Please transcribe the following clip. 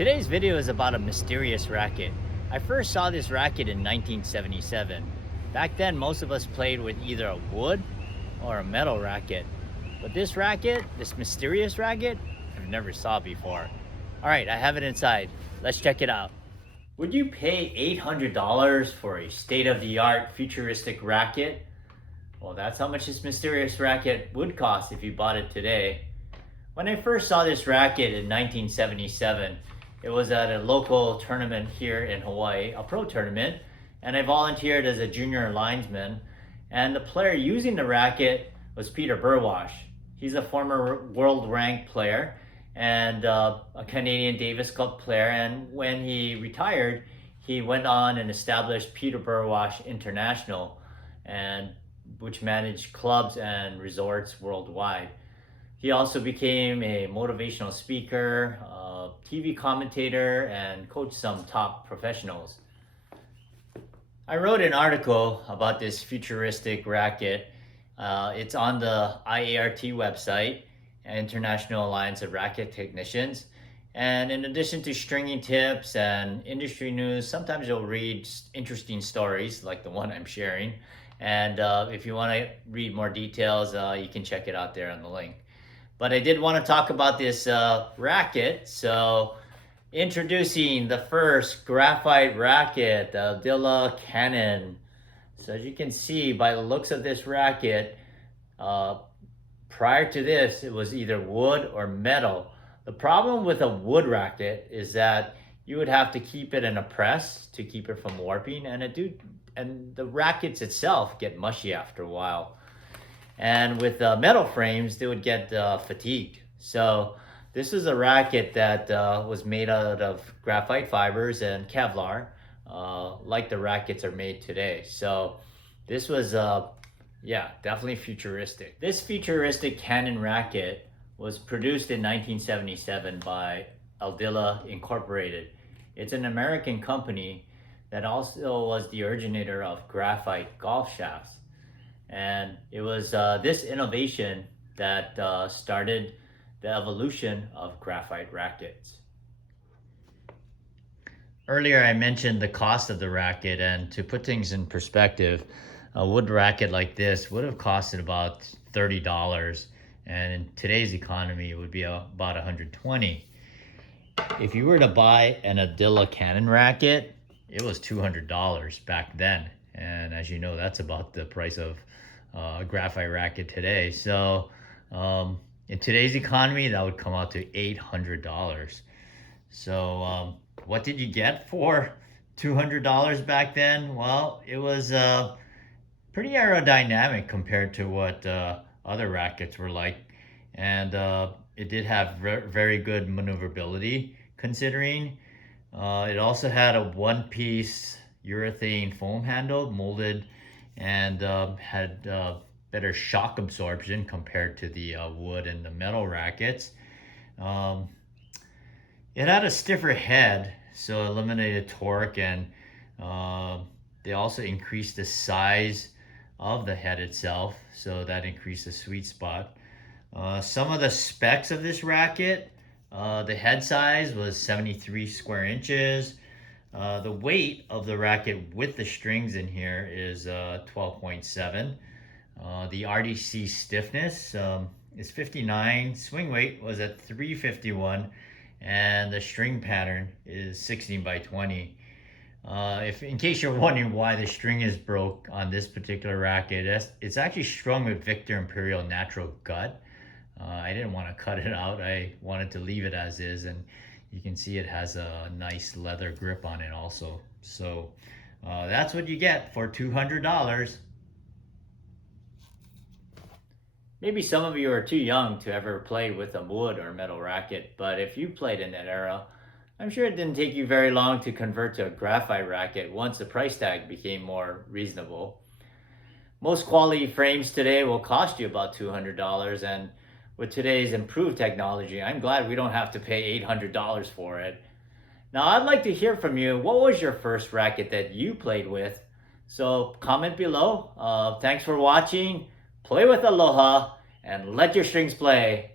Today's video is about a mysterious racket. I first saw this racket in 1977. Back then, most of us played with either a wood or a metal racket. But this racket, this mysterious racket, I've never saw before. All right, I have it inside. Let's check it out. Would you pay $800 for a state-of-the-art futuristic racket? Well, that's how much this mysterious racket would cost if you bought it today. When I first saw this racket in 1977, it was at a local tournament here in Hawaii, a pro tournament, and I volunteered as a junior linesman. And the player using the racket was Peter Burwash. He's a former world ranked player and a Canadian Davis Cup player. And when he retired, he went on and established Peter Burwash International, and which managed clubs and resorts worldwide. He also became a motivational speaker, TV commentator, and coached some top professionals. I wrote an article about this futuristic racket. It's on the IART website, International Alliance of Racket Technicians. And in addition to stringing tips and industry news, sometimes you'll read interesting stories like the one I'm sharing. And if you want to read more details, you can check it out there on the link. But I did want to talk about this racket. So introducing the first graphite racket, the Aldila Cannon. So as you can see by the looks of this racket, prior to this, it was either wood or metal. The problem with a wood racket is that you would have to keep it in a press to keep it from warping, and the rackets itself get mushy after a while. And with metal frames, they would get fatigued. So this is a racket that was made out of graphite fibers and Kevlar, like the rackets are made today. So this was, definitely futuristic. This futuristic Cannon racket was produced in 1977 by Aldila Incorporated. It's an American company that also was the originator of graphite golf shafts. And it was this innovation that started the evolution of graphite rackets. Earlier I mentioned the cost of the racket, and to put things in perspective, a wood racket like this would have costed about $30, and in today's economy it would be about $120. If you were to buy an Aldila Cannon racket, it was $200 back then, and as you know, that's about the price of a graphite racket today. So in today's economy, that would come out to $800. So what did you get for $200 back then? Well, it was pretty aerodynamic compared to what other rackets were like, and it did have very good maneuverability considering. It also had a one-piece urethane foam handle molded and had better shock absorption compared to the wood and the metal rackets. It had a stiffer head, so eliminated torque, and they also increased the size of the head itself, so that increased the sweet spot. Some of the specs of this racket, the head size was 73 square inches. The weight of the racket with the strings in here is 12.7. The RDC stiffness is 59. Swing weight was at 351, and the string pattern is 16 by 20. If in case you're wondering why the string is broke on this particular racket, it's actually strung with Victor Imperial natural gut. I didn't want to cut it out. I wanted to leave it as is, and you can see it has a nice leather grip on it also. So that's what you get for $200. Maybe some of you are too young to ever play with a wood or metal racket, but if you played in that era, I'm sure it didn't take you very long to convert to a graphite racket once the price tag became more reasonable. Most quality frames today will cost you about $200, and with today's improved technology, I'm glad we don't have to pay $800 for it. Now, I'd like to hear from you. What was your first racket that you played with? So comment below. Thanks for watching. Play with aloha and let your strings play.